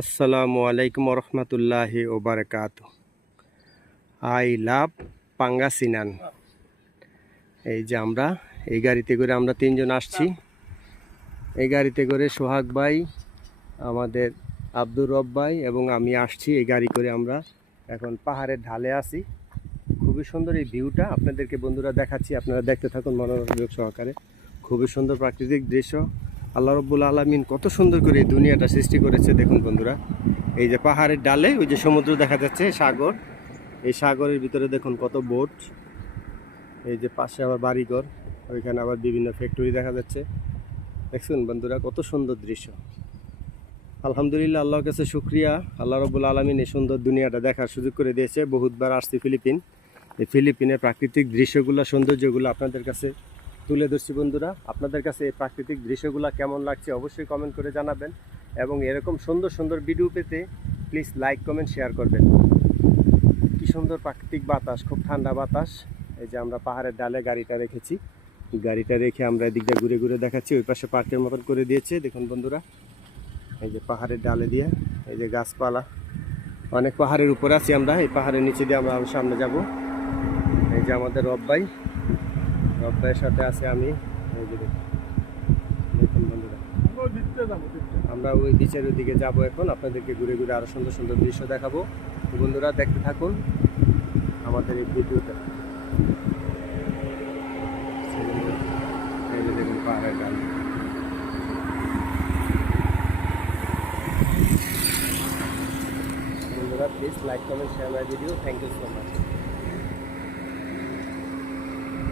আসসালামু আলাইকুম রহমতুল্লাহি ওবারাকাতু। I love পাঙ্গাসিনান। এই যে আমরা এই গাড়িতে করে আমরা তিনজন আসছি। এই গাড়িতে করে সোহাগ ভাই, আমাদের আব্দুর রব ভাই এবং আমি আসছি। এই গাড়ি করে আমরা এখন পাহাড়ের ঢালে আছি। খুবই সুন্দর এই ভিউটা আপনাদেরকে বন্ধুরা দেখাচ্ছি, আপনারা দেখতে থাকুন মনোযোগ সহকারে। খুবই সুন্দর প্রাকৃতিক দৃশ্য। আল্লাহ রব্বুল আলামিন কত সুন্দর করে এই দুনিয়াটা সৃষ্টি করেছে দেখুন বন্ধুরা। এই যে পাহাড়ের ডালে ওই যে সমুদ্র দেখা যাচ্ছে, সাগর। এই সাগরের ভিতরে দেখুন কত বোট। এই যে পাশে আবার বাড়িঘর, ওইখানে আবার বিভিন্ন ফ্যাক্টরি দেখা যাচ্ছে। দেখুন বন্ধুরা কত সুন্দর দৃশ্য। আলহামদুলিল্লাহ, আল্লাহর কাছে শুকরিয়া। আল্লাহ রব্বুল আলামিন এই সুন্দর দুনিয়াটা দেখার সুযোগ করে দিয়েছে। বহুতবার আসছি ফিলিপিন। এই ফিলিপিনের প্রাকৃতিক দৃশ্যগুলো, সৌন্দর্যগুলো আপনাদের কাছে তুলে ধরছি বন্ধুরা। আপনাদের কাছে এই প্রাকৃতিক দৃশ্যগুলো কেমন লাগছে অবশ্যই কমেন্ট করে জানাবেন, এবং এরকম সুন্দর সুন্দর ভিডিও পেতে প্লিজ লাইক কমেন্ট শেয়ার করবেন। কি সুন্দর প্রাকৃতিক বাতাস, খুব ঠান্ডা বাতাস। এই যে আমরা পাহাড়ের ডালে গাড়িটা রেখেছি, গাড়িটা রেখে আমরা এদিকটা ঘুরে ঘুরে দেখাচ্ছি। ওই পাশে পার্কের মতন করে দিয়েছে দেখুন বন্ধুরা। এই যে পাহাড়ের ডালে দিয়ে এই যে গাছপালা, অনেক পাহাড়ের উপরে আছি আমরা। এই পাহাড়ের নিচে দিয়ে আমরা সামনে যাব। এই যে আমাদের রব ভাইয়ের সাথে আছে আমি। এই যে দেখুন বন্ধুরা, আমরা ওই বিচের দিকে যাব এখন। আপনাদেরকে ঘুরে ঘুরে আরো সুন্দর সুন্দর দৃশ্য দেখাবো। বন্ধুরা দেখতে থাকুন আমাদের এই ভিডিওটা। এই যে দেখুন পাহাড়ের ডাল। বন্ধুরা please like comment share my video. Thank you so much.